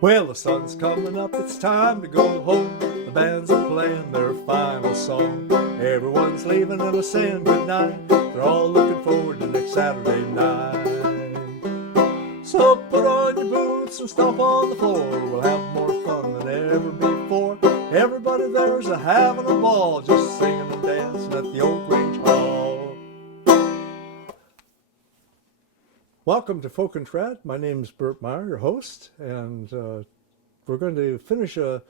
Well, the sun's coming up, it's time to go home. The bands are playing their final song. Everyone's leaving and saying goodnight. They're all looking forward to next Saturday night. So put on your boots and stomp on the floor. We'll have more fun than ever before. Everybody there's having a ball, just singing and dancing at the old Grange Hall. Welcome to Folk and Trad. My name is Bert Meyer, your host, and we're going to finish a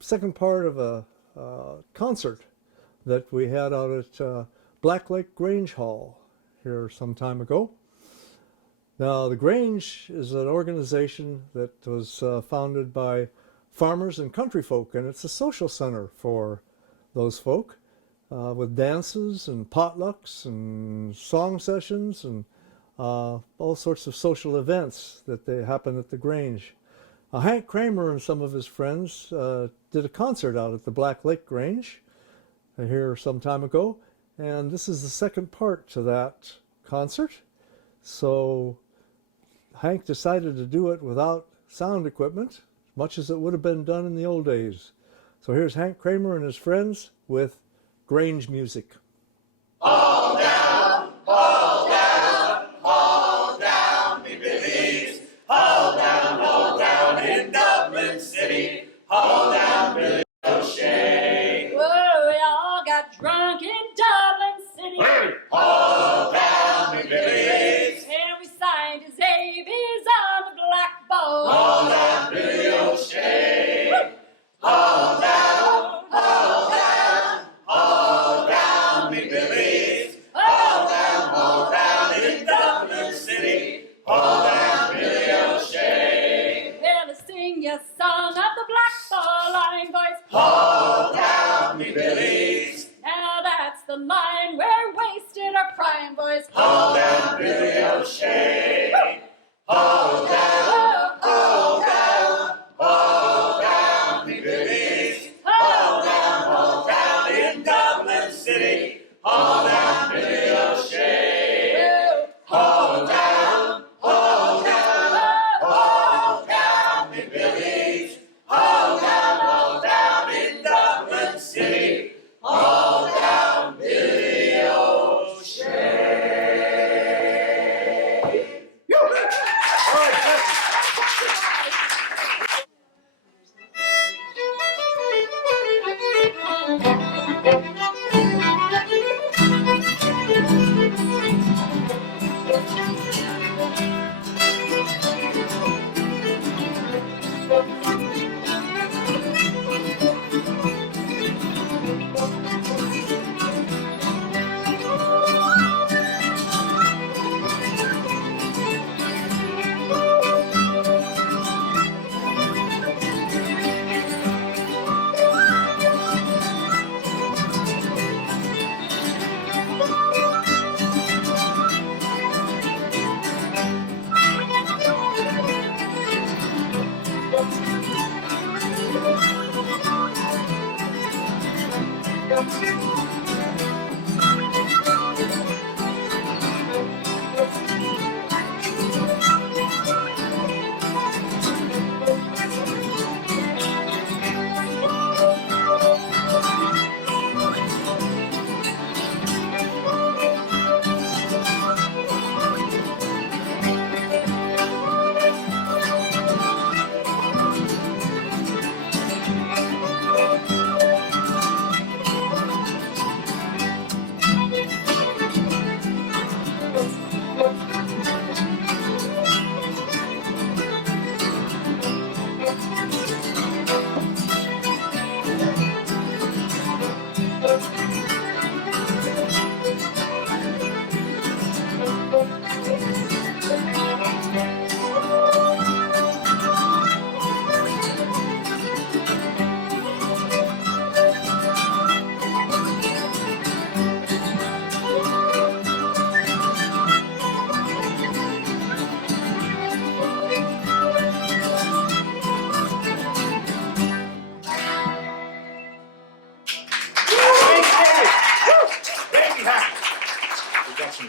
second part of a concert that we had out at Black Lake Grange Hall here some time ago. Now, the Grange is an organization that was founded by farmers and country folk, and it's a social center for those folk with dances and potlucks and song sessions and all sorts of social events that they happen at the Grange. Hank Kramer and some of his friends did a concert out at the Black Lake Grange here some time ago, and this is the second part to that concert. So Hank decided to do it without sound equipment, much as it would have been done in the old days. So here's Hank Kramer and his friends with Grange music. Haul down, haul down, haul down, me billies. Haul down in Dublin City. Haul down, Billy O'Shea. Whoa, we all got drunk in Dublin City. Hey! Haul down, me billies. And we signed his ABs on the blackboard. Haul down, Billy O'Shea. Haul down, haul down, haul down, me billies. Haul down in Dublin City. Haul down, Billy O'Shea. Well, let's sing you a song of the blackboard line, boys. Haul down, me billies. Now that's the line we're wasting our prime, boys. Haul down, Billy O'Shea. Haul down, haul down, haul down, me billies. Haul down in Dublin City. Haul down, Billy O'Shea. Haul down, haul down, me billies. Haul down in Dublin City. Haul down, Billy O'Shea.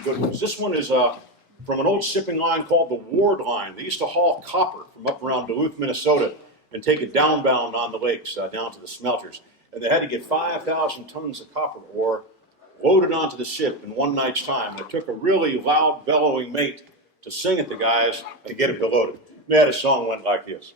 Good ones. This one is from an old shipping line called the Ward Line. They used to haul copper from up around Duluth, Minnesota, and take it downbound on the lakes, down to the smelters. And they had to get 5,000 tons of copper ore loaded onto the ship in one night's time. And it took a really loud, bellowing mate to sing at the guys to get it loaded. They had a song went like this.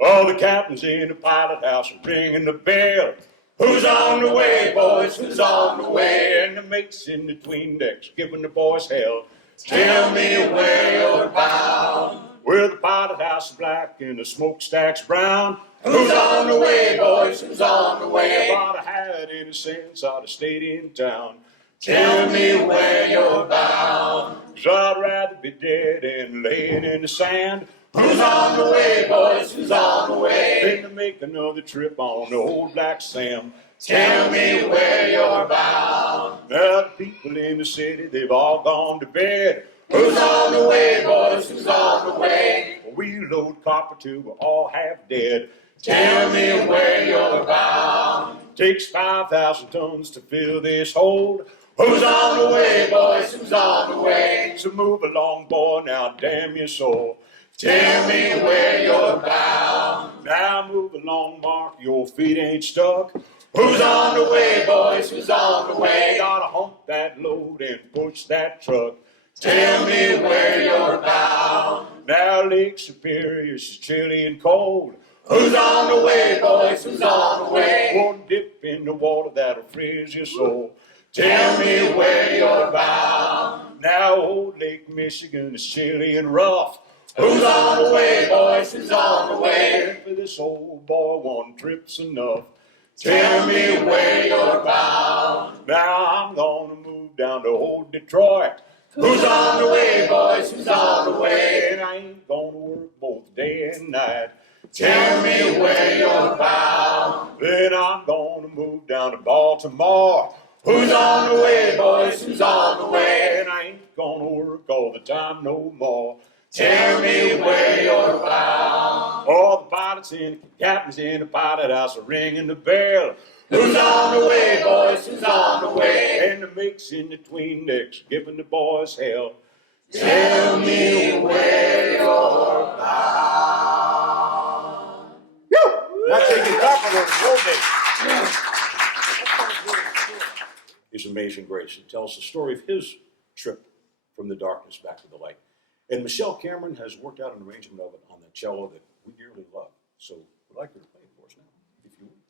Oh, the captain's in the pilot house ringing the bell. Who's on the way, boys? Who's on the way? And the mate's in the 'tween decks giving the boys hell. Tell me where you're bound. Where the pilot house is black and the smokestack's brown. Who's on the way, boys? Who's on the way? If I'd have had any sense, I'd have stayed in town. Tell me where you're bound. 'Cause I'd rather be dead and laying in the sand. Who's on the way, boys? Who's on the way? Than to make another trip on the old Black Sam. Tell me where you're bound. Now the people in the city, they've all gone to bed. Who's on the way, boys? Who's on the way? We load copper till we're all half dead. Tell me where you're bound. Takes 5,000 tons to fill this hold. Who's on the way, boys? Who's on the way? So move along, boy, now damn your soul. Tell me where you're bound. Now move along, Mark, your feet ain't stuck. Who's on the way, boys? Who's on the way? Gotta hump that load and push that truck. Tell me where you're bound. Now Lake Superior's chilly and cold. Who's on the way, boys? Who's on the way? One dip in the water that'll freeze your soul. Tell me where you're bound. Now old Lake Michigan is chilly and rough. Who's on the way, boys? Who's on the way? For this old boy, one trip's enough. Tell me where you're bound. Now I'm gonna move down to old Detroit. Who's on the way, boys? Who's on the way? And I ain't gonna work both day and night. Tell me where you're bound. Then I'm gonna move down to Baltimore. Who's on the way, boys? Who's on the way? And I ain't gonna work all the time no more. Tell me where you're bound. All the pilots in, the captains in the pilot house are ringing the bell. Who's on the way, boys? Who's on the way? And the mate's in the 'tween decks giving the boys hell. Tell me where you're bound. Woo! That's taking copper on the old days. His Amazing Grace. It tells the story of his trip from the darkness back to the light. And Michelle Cameron has worked out an arrangement of it on the cello that we dearly love. So we'd like her to play it for us now, if you would.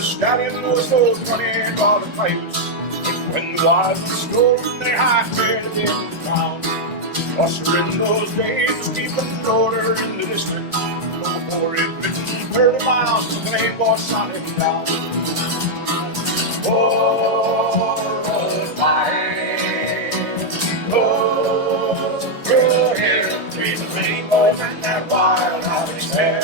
Stallion was those $20 pipes. When the wives were stolen, they hightailed it into town. Buster in those days was keeping order in the district. Before it bitten 30 miles, the plane was shot him down. Oh, my, oh, girl, here, between the plane boys and that wild Irish hair.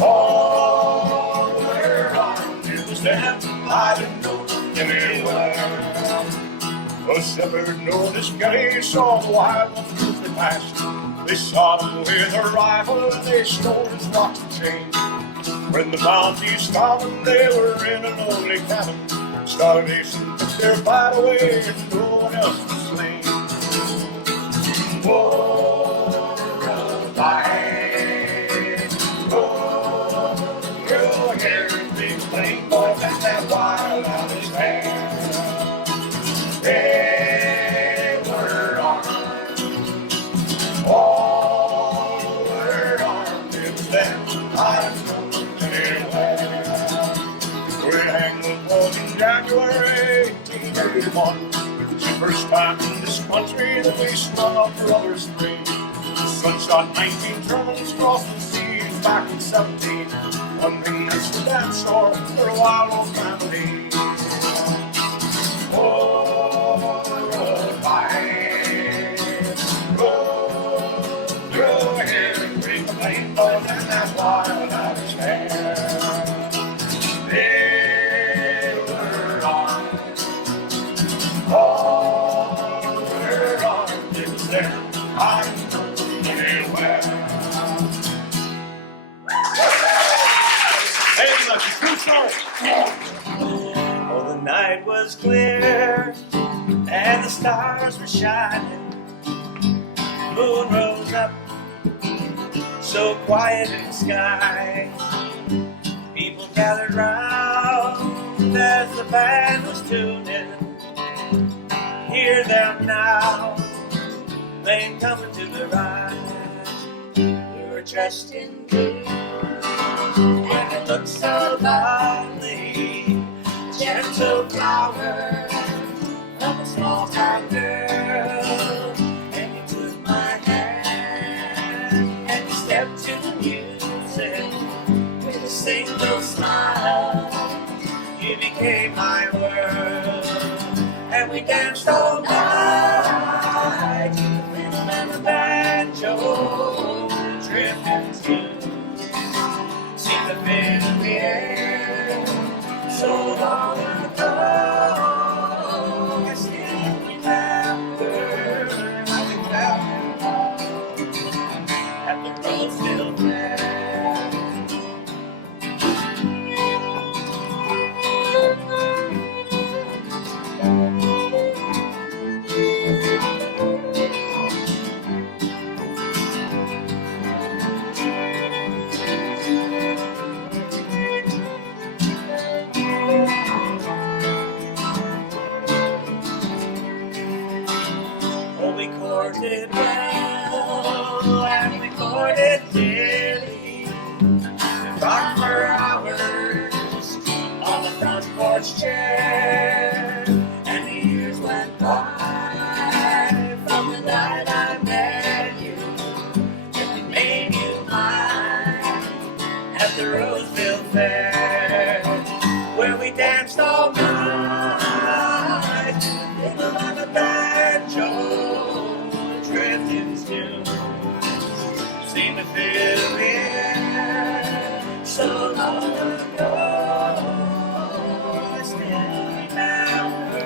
All around it was them, I didn't know anywhere. The shepherd noticed Gary saw the wild ones they passed. They shot him with a rifle and they stole his watch and chain. When the bounty stopped them, they were in an lonely cabin. Starvation took their fight away and no one else was slain. Oh, plane boys and that wild Irish hair. They were armed, all were armed. It was them, I don't know anywhere. We hanged the boys in January 1831. It was the first time in this country that we strung up brothers free. The sun shot 19 Germans across the seas back in 17. One thing that's for damn sure, they're a wild old family. Oh, go ahead and bring the plane boys and that wild Irish hair. They were armed, all were armed. It was there, I don't know anywhere. Oh, the night was clear and the stars were shining. Moon rose up, so quiet in the sky. People gathered round as the band was tuning. Hear them now, they coming to the right. We were dressed in blue. And it looked so lovely, gentle flower of a small town girl. And you took my hand and you stepped to the music with a single smile. You became my world, and we danced all night to the fiddle and the banjo, drifting tune. Seemed to be in the air so long ago. I still remember how we felt at the Roseville Fair. We courted well and we courted dearly. We rocked for hours on the front porch chair, and the years went by from the night I met you, and we made you mine at the Roseville Fair, where we danced all night to the fiddle and the banjo. Drifting tunes seem to fill in so long ago. I still remember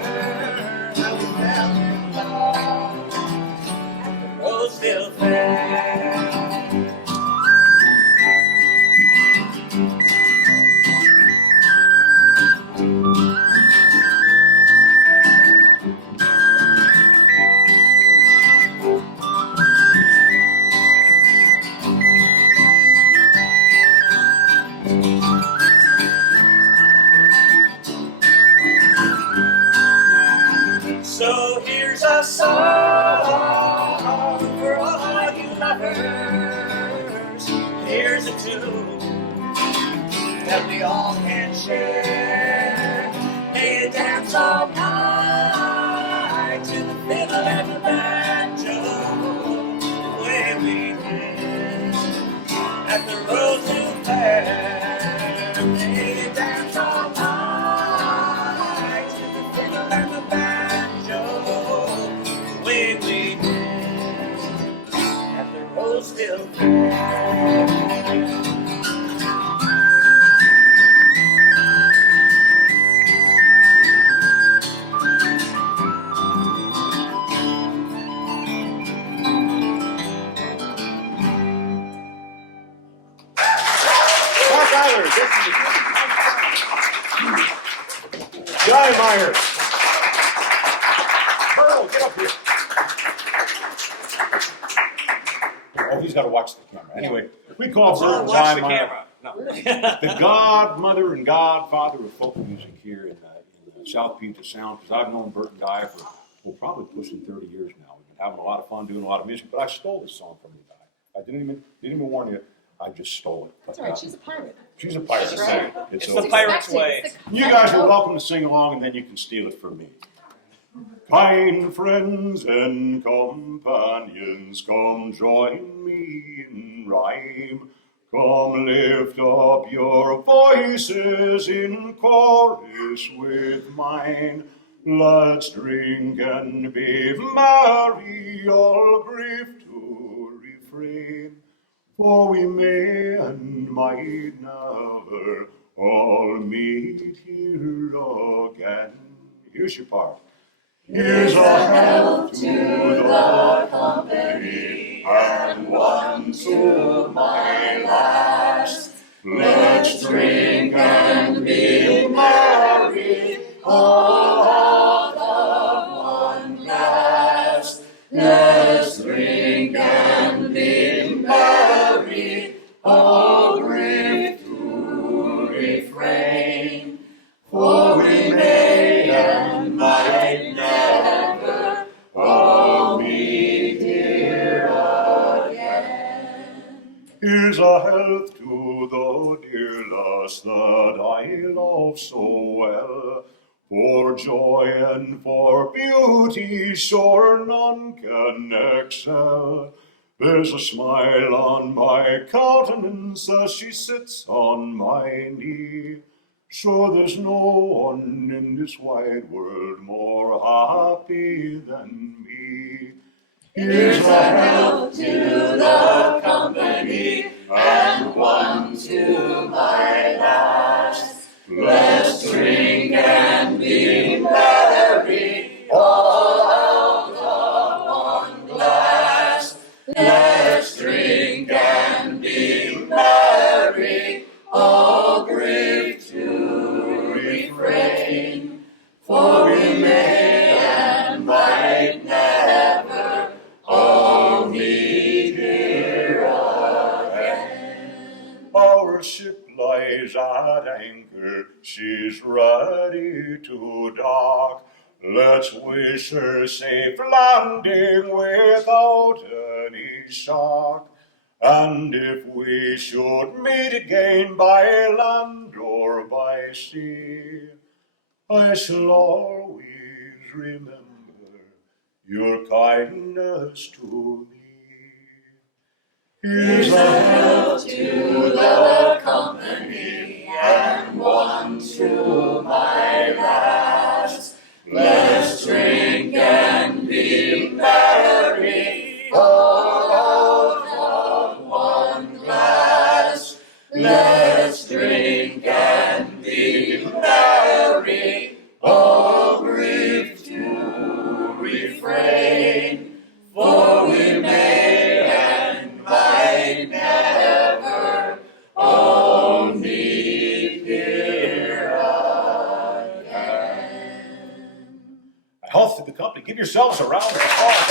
how we fell in love at the Roseville Fair. So here's a song for all you lovers. Here's a tune that we all can share. May you dance all night to the fiddle and the banjo, the way we did at the Roseville Fair. May you dance all night to the fiddle and the banjo, the way we did at the Roseville Fair. Guy Myers. Pearl, get up here. Oh, he's got to watch the camera. Anyway, we call Bert and Guy Myers the godmother and godfather of folk music here in South Puget Sound, because I've known Bert and Guy for, well, probably pushing 30 years now. We've been having a lot of fun doing a lot of music, but I stole this song from you, Guy. I didn't even warn you. I just stole it. That's all right. She's a pirate. She's a pirate. That's right. It's the pirate's way. You guys are welcome to sing along, and then you can steal it from me. Kind friends and companions, come join me in rhyme. Come lift up your voices in chorus with mine. Let's drink and be merry, all grief to refrain. For we may and might never all meet here again. Here's your part. Here's a health to the company, and one to my last. Let's drink and be merry, all out of one glass. Let's drink and be merry, all grief to refrain. For we may and might never all meet here again. Here's a health to the dear lass that I love so well. For joy and for beauty sure none can excel. There's a smile on my countenance as she sits on my knee. So there's no one in this wide world more happy than me. Here's a health to the company, and one to my last. Let's drink and be merry, all out of one glass. Let's drink and be merry, all grief to refrain. For we may and might never all meet here again. Our ship lies at anchor, she's ready to dock. Let's wish her safe landing without any shock. And if we should meet again by land or by sea, I shall always remember your kindness to me. Here's a health to the company, and one to my last. Let's drink and be merry, all yourselves a round of applause.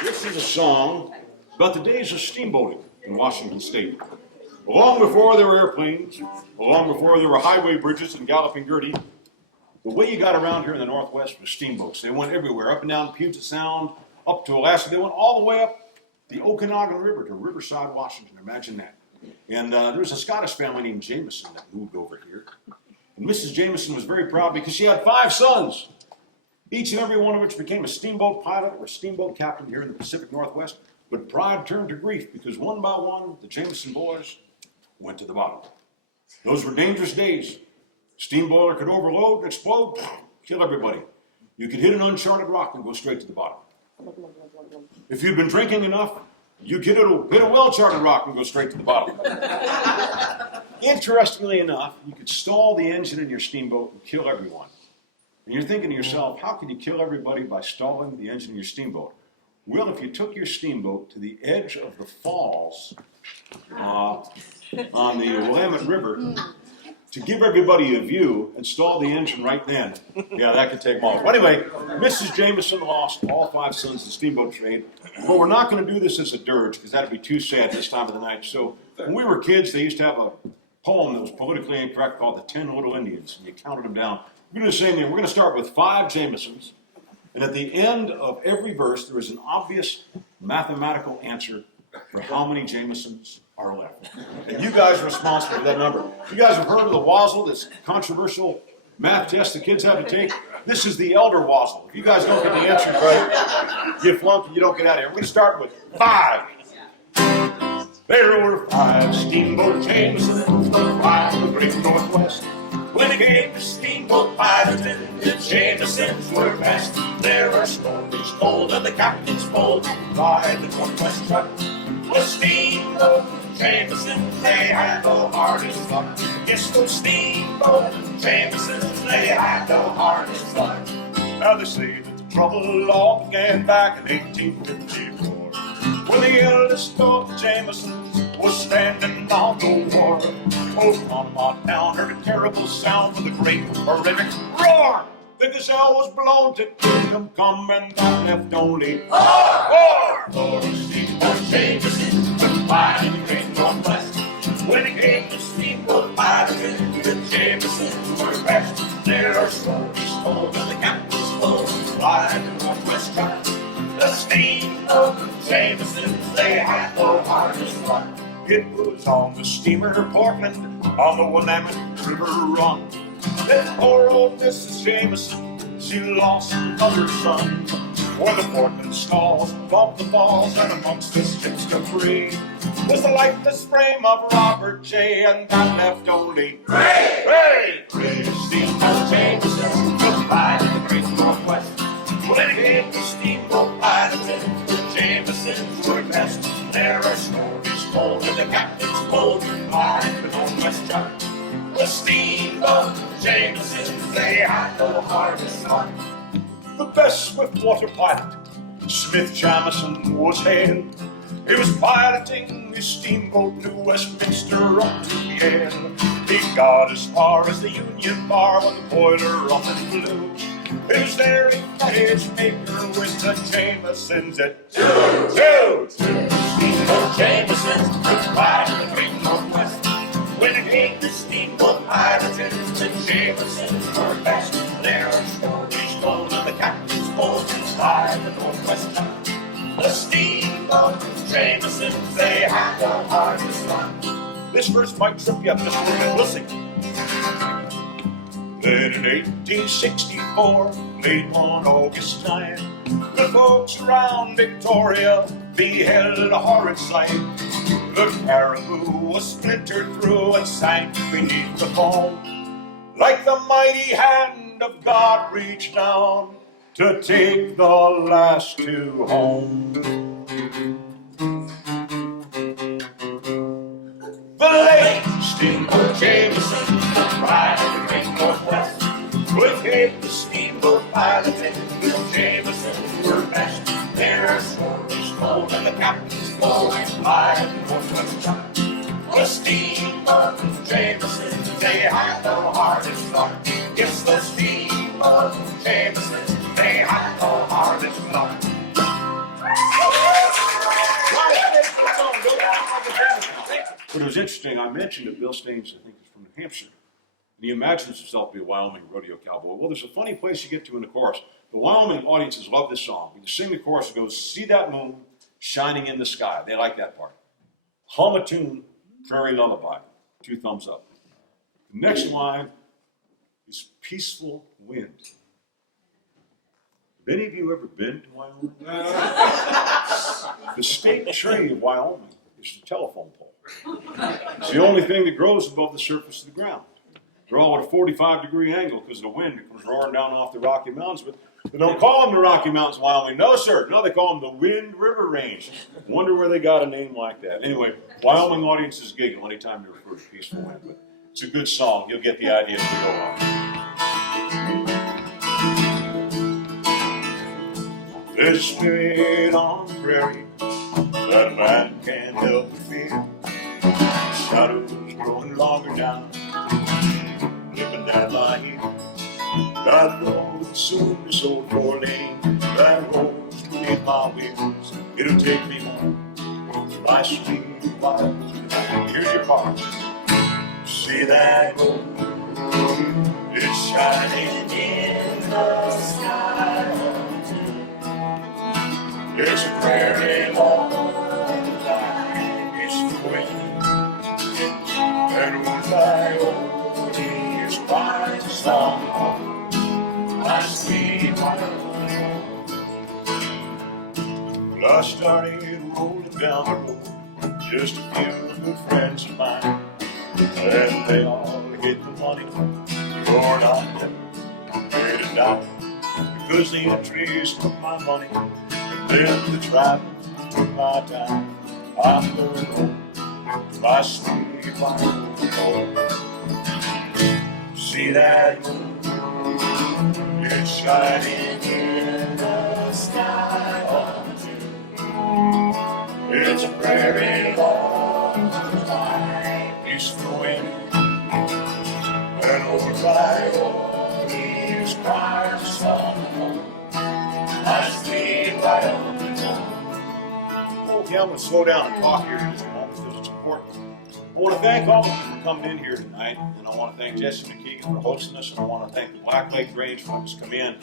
This is a song about the days of steamboating in Washington State. Long before there were airplanes, long before there were highway bridges and galloping gurney, the way you got around here in the Northwest was steamboats. They went everywhere, up and down Puget Sound, up to Alaska. They went all the way up the Okanagan River to Riverside, Washington. Imagine that. And there was a Scottish family named Jameson that moved over here. And Mrs. Jameson was very proud because she had 5 sons, each and every one of which became a steamboat pilot or steamboat captain here in the Pacific Northwest. But pride turned to grief because one by one, the Jameson boys went to the bottom. Those were dangerous days. Steam boiler could overload, explode, kill everybody. You could hit an uncharted rock and go straight to the bottom. If you'd been drinking enough, you could hit a well-charted rock and go straight to the bottom. Interestingly enough, you could stall the engine in your steamboat and kill everyone. And you're thinking to yourself, how can you kill everybody by stalling the engine in your steamboat? Well, if you took your steamboat to the edge of the falls on the Willamette River to give everybody a view and stall the engine right then, yeah, that could take them all. Well, anyway, Mrs. Jameson lost all 5 sons to the steamboat trade, but we're not going to do this as a dirge because that would be too sad this time of the night. So when we were kids, they used to have a poem that was politically incorrect called the 10 Little Indians, and you counted them down. We're going to do the same thing. We're going to start with 5 Jamesons, and at the end of every verse, there is an obvious mathematical answer for how many Jamesons are left. And you guys are responsible for that number. You guys have heard of the WASL, this controversial math test the kids have to take? This is the elder WASL. If you guys don't get the answers right, you flunk and you don't get out of here. We're going to start with 5. There were 5 steamboat Jamesons from 5 the great Northwest. When it came to steamboat piloting, the Jamesons were best. There are stories told of the captain's boat by the Northwest truck. The steamboat Jamesons, they had the hardest luck. Yes, those steamboat Jamesons, they had the hardest luck. Now they say that the trouble all began back in 1854, when the eldest of the Jamesons was standing on the wharf. Oh, come on down, heard a terrible sound from the great horrific roar. The Gazelle was blown to kingdom come, and that left only war. For steamboat Jamesons took fire in the great Northwest. When it came to steamboat piloting, the Jamesons were best. There are stories told of the captain's boat flying the Northwest truck. The steamboat Jamesons, they had the hardest luck. It was on the steamer Portland, on the Willamette River run. Then poor old Mrs. Jameson, she lost another son. When the Portland stalls bumped the falls, and amongst the ship's debris was the lifeless frame of Robert J., and that left only Ray. Steamboat Jameson took pride in the great Northwest. When it came to steamboat piloting, the Jamesons were best. There are stories told of the captain's boat by the Northwest truck. The steamboat Jamesons, they had the hardest luck. The best swift-water pilot, Smith Jamison, was hailed. He was piloting his steamboat New Westminster up to Yale. He got as far as the Union Bar when the boiler up and blew. He was there in Cottage Maker with the Jamesons at 2-2. Steamboat Jamesons took pride in the great Northwest. When it came to steamboat piloting, the Jamesons were best. There are stories told of the captain's boat by the Northwest truck. The steamboat Jamesons, they had the hardest luck. This verse might trip you up just a little bit. Listen. Then in 1864, late on August 9, the folks around Victoria beheld a horrid sight. The Caribou was splintered through and sank beneath the foam. Like the mighty hand of God reached down to take the last 2 home. The late steamboat Jameson, the pride of the great Northwest. With him the steamboat piloting, the Jamesons were best. There are stories told of the captain's boat by the Northwest truck. The steamboat Jamesons, they had the hardest luck. Yes, those was interesting. I mentioned that Bill Staines, I think, is from New Hampshire. And he imagines himself to be a Wyoming rodeo cowboy. Well, there's a funny place you get to in the chorus. The Wyoming audiences love this song. You sing the chorus, it goes, "See that moon shining in the sky." They like that part. Hum a tune, Prairie Lullaby. 2 thumbs up. The next line is Peaceful Wind. Have any of you ever been to Wyoming? The state tree of Wyoming is the telephone pole. It's the only thing that grows above the surface of the ground. They're all at a 45-degree angle because of the wind that comes roaring down off the Rocky Mountains. But they don't call them the Rocky Mountains of Wyoming. No, sir. No, they call them the Wind River Range. Wonder where they got a name like that. Anyway, Wyoming audiences giggle anytime you refer to Peaceful Wind. But it's a good song. You'll get the idea as we go on. There's a spirit on the prairie that a man can't help but feel. Shadows growing longer now, living down my hill. I know that soon this old 4-lane that rolls beneath my wheels, it'll take me home to my sweet wild. Here's your part. See that gold, it's shining in the sky. It's a prairie long line, it's the wind, and when coyote is quite a song, I sweet Wyoming. Well, I started rolling down the road, just a few good friends of mine, and they all hit the money, Lord, I never paid a dime, because the entries took my money, and then the travel took my time. I'm going home to my sweet Wyoming. See that moon, it's shining in the sky on June. It's a prairie long line, peaceful wind, and over coyotes cries a song. I sweet Wyoming. Okay, I'm going to slow down and talk here in just a moment because it's important. I want to thank all of you for coming in here tonight, and I want to thank Jesse McKeegan for hosting us, and I want to thank the Black Lake Grange for letting us come in.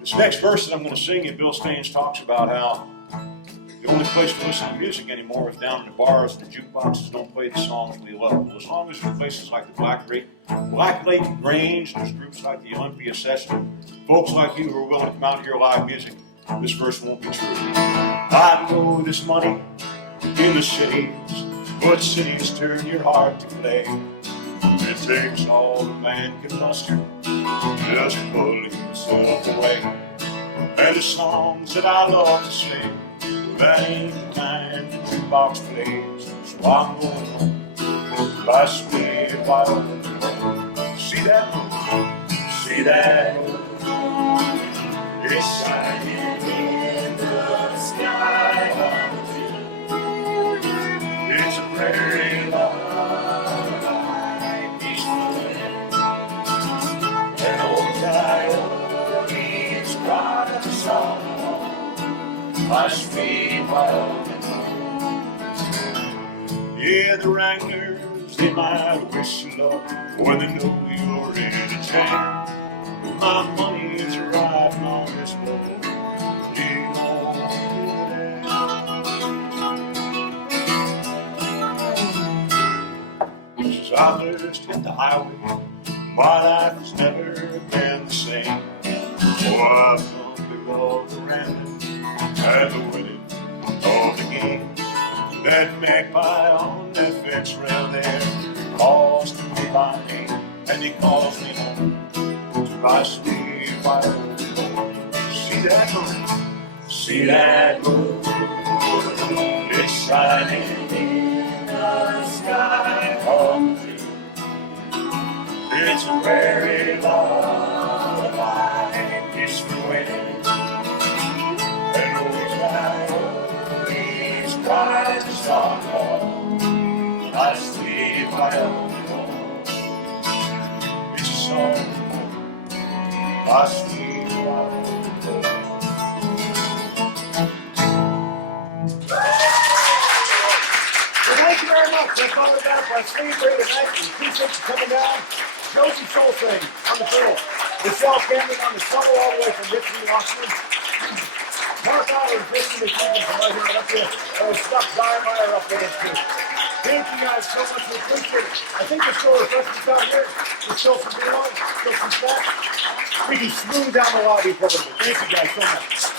This next verse that I'm going to sing you, Bill Staines talks about how the only place to listen to music anymore is down in the bars, and the jukeboxes don't play the songs we love. Well, as long as there's places like the Black Lake Grange, there's groups like the Olympia Session, folks like you who are willing to come out and hear live music, this verse won't be true. I know there's money in the cities, but cities turn your heart to clay. It takes all a man can muster just to pull himself away. And the songs that I love to sing, that ain't the kind the jukebox plays. So I'm going home to my sweet Wyoming. See that moon, see that moon, it's shining in the sky. It's a prairie line, peaceful wind, and old coyotes cry a song. My sweet Wyoming. Yeah, the wranglers, they might wish you luck when they know you're in a jam. My money is riding on this boat. Lean on since I first hit the highway, my life has never been the same. Oh, I've come to love the random and the winning of the game. That magpie on that fence rail there calls to me by name, and he calls me home to my sweet Wyoming. See that moon, see that moon, it's shining in the sky on June. It's a prairie lullaby, peaceful wind, and old coyotes cry a song. I sweet Wyoming, it's a song. I sweet Wyoming. Thank you very much. They're coming down for a sleeve rate tonight. The 2-6 coming down. Josie Solsing on the fiddle. Michelle Cameron on the solo all the way from Richmond, Washington. Mark Allen, Christian McKeegan from right here up here. Scott Dyemeyer up with us too. Thank you guys so much. We appreciate it. I think there's still refreshments down here. There's still some beer on, still some snacks. We can smooth down the lobby for them. Thank you guys so much.